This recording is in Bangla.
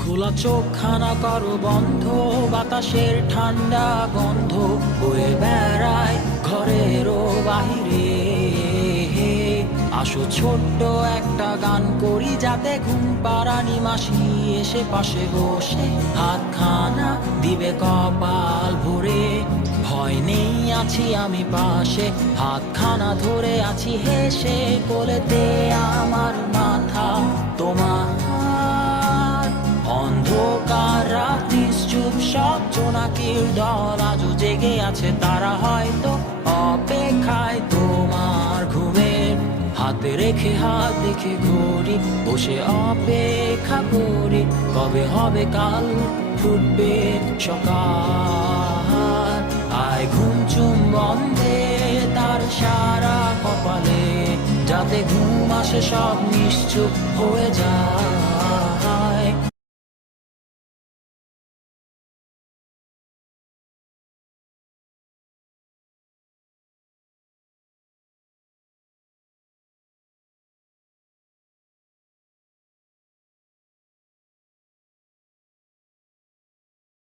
খোলা চোখখানা করো বন্ধ, বাতাসের ঠান্ডা গন্ধ বয়ে বেড়ায় ঘরেরও বাহিরে। আসো ছোট্ট একটা গান করি, যাতে ঘুম পাড়ানি মাসি এসে পাশে বসে হাতখানা দিবে কপাল ভরে। ভয় নেই, আছি আমি পাশে, হাতখানা ধরে আছি হেসে, কোলেতে আমার মাথা তোমার। অন্ধকার রাত্রি চুপ, সব জোনাকির দল আজও জেগে আছে, তারা হয়তো অপেক্ষায় তোমার ঘুমের। হাতে রেখে হাত দেখে ঘড়ি, বসে অপেক্ষা করি, কবে হবে কাল, ফুটবে সকাল। আয় ঘুম চুম বন্ধে তার সারা কপালে, যাতে ঘুম আসে সব নিশ্চুপ হয়ে যায়।